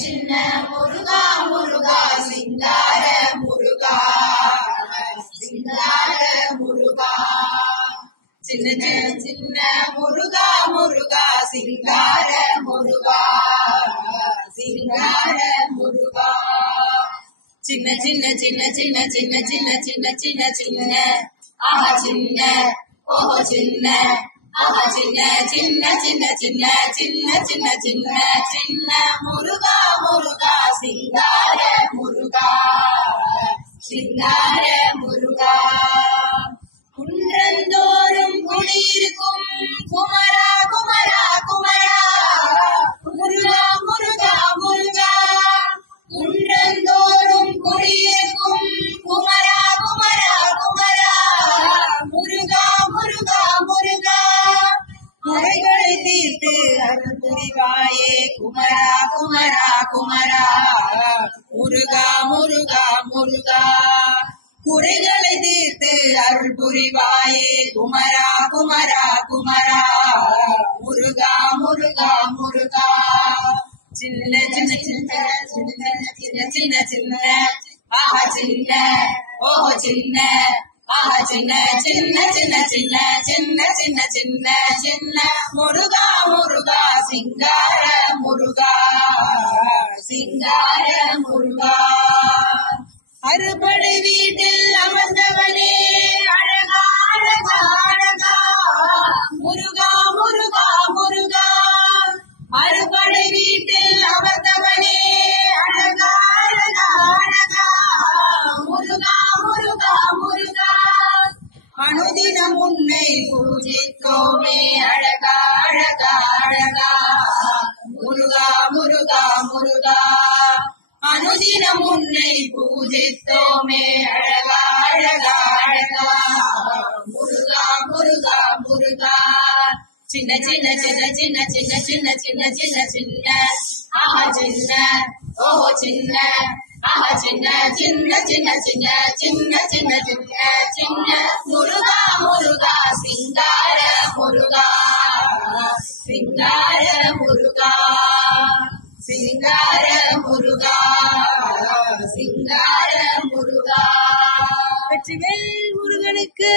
சின்ன முருகா முருகா சிங்கார முருகா சிங்கார முருகா சின்ன சின்ன முருகா முருகா சிங்கார முருகா சிங்கார முருகா சின்ன சின்ன சின்ன சின்ன சின்ன சின்ன சின்ன சின்ன சின்ன ஆஹா சின்ன ஓஹோ சின்ன ஆஹா சின்ன சின்ன சின்ன சின்ன சின்ன சின்ன சின்ன சின்ன முருகா முருகா சிங்கார முருகா சிங்கார முருகா குன்றந்தோறும் குடியிருக்கும் குமரா குமரா குமரா முருகா முருகா முருகா குன்றந்தோறும் குடியிருக்கும் குமரா குமரா குமரா முருகா முருகா முருகா குறைகளை தீர்த்து அருள் புரிவாயே குமரா குமரா குமரா முருகா முருகா முருகா குறைகளை தீர்த்து அருள் புரிவாயே குமரா குமரா குமரா முருகா முருகா முருகா சின்ன சின்ன சின்ன சின்ன சின்ன சின்ன சின்ன ஆஹா சின்ன ஓஹோ சின்ன ஆஹா சின்ன சின்ன சின்ன சின்ன சின்ன சின்ன சின்ன சின்ன முருகா முருகா சிங்கார முருகா சிங்கார முருகா அறுபடை வீட்டில் அமர்ந்தவனே அழகா அழகா அழகா முருகா முருகா முருகா அறுபடை வீட்டில் அமர்ந்தவனே அழகா அழகா அழகா முருகா முருகா முருகா அனுதினம் உன்னை பூஜித்தோமே அழகா அழகா அழகா முருகா முருகா முருகா அனுதினம் உன்னை பூஜித்தோமே அழகா அழகா அழகா முருகா முருகா முருகா சின்ன சின்ன சின்ன சின்ன சின்ன சின்ன சின்ன சின்ன சின்ன ஆஹா சின்ன ஓஹோ சின்ன ஆஹா சின்ன சின்ன சின்ன சின்ன சின்ன சின்ன சின்ன சின்ன முருகா முருகா சிங்கார முருகா சிங்கார முருகா சிங்கார முருகா சிங்கார முருகா வெற்றிவேல் முருகனுக்கு